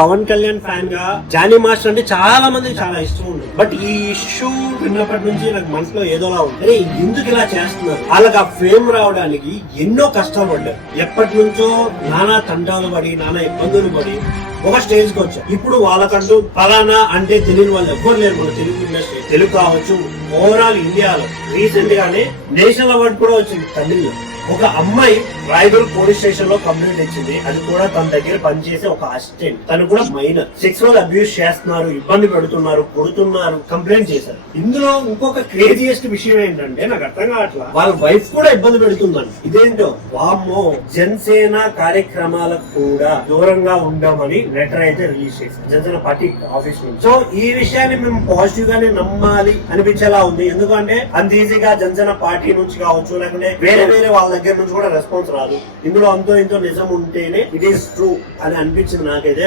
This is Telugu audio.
పవన్ కళ్యాణ్ ఫ్యాన్ గా జానీ మాస్టర్ అంటే చాలా మంది చాలా ఇష్టం ఉంది. బట్ ఈ ఇష్యూ విన్నప్పటి నుంచి నాకు మనసులో ఏదోలా ఉంది. ఎందుకు ఇలా చేస్తున్నారు? వాళ్ళకి ఆ ఫేమ్ రావడానికి ఎన్నో కష్టాలు పడ్డారు. ఎప్పటి నుంచో నానా తంటాలు పడి నానా ఇబ్బందులు పడి ఒక స్టేజ్ కి వచ్చారు. ఇప్పుడు వాళ్ళకంటూ ఫలానా అంటే తెలియని వాళ్ళు ఎవ్వరు లేరు మన తెలుగు ఇండస్ట్రీ. తెలుగు కావచ్చు, ఓవరాల్ ఇండియాలో. రీసెంట్ గానే నేషనల్ అవార్డు కూడా వచ్చింది తమిళ్లో. ఒక అమ్మాయి రాయగూడ పోలీస్ స్టేషన్ లో కంప్లైంట్ ఇచ్చింది. అది కూడా తన దగ్గర పనిచేసే ఒక అసిస్టెంట్. తను కూడా మైనర్. సెక్సువల్ అబ్యూస్ చేస్తున్నారు, ఇబ్బంది పెడుతున్నారు, కొడుతున్నారు కంప్లైంట్ చేశారు. ఇందులో ఇంకొక క్రేజియస్ట్ విషయం ఏంటంటే నాకు అర్థం కావట్లా, వాళ్ళ వైఫ్ కూడా ఇబ్బంది పెడుతుందండి. ఇదేంటో వామ్మో. జనసేన కార్యక్రమాలకు కూడా దూరంగా ఉండమని లెటర్ అయితే రిలీజ్ చేశారు జనసేన పార్టీ ఆఫీస్ నుంచి. సో ఈ విషయాన్ని మేము పాజిటివ్ గానే నమ్మాలి అనిపించేలా ఉంది. ఎందుకంటే అంత ఈజీగా జనసేన పార్టీ నుంచి కావచ్చు, లేకుంటే వేరే వేరే వాళ్ళ దగ్గర నుంచి కూడా రెస్పాన్స్ రాదు. ఇందులో అంతో ఇంతో నిజం ఉంటేనే ఇట్ ఈస్ ట్రూ అని అనిపించింది నాకైతే.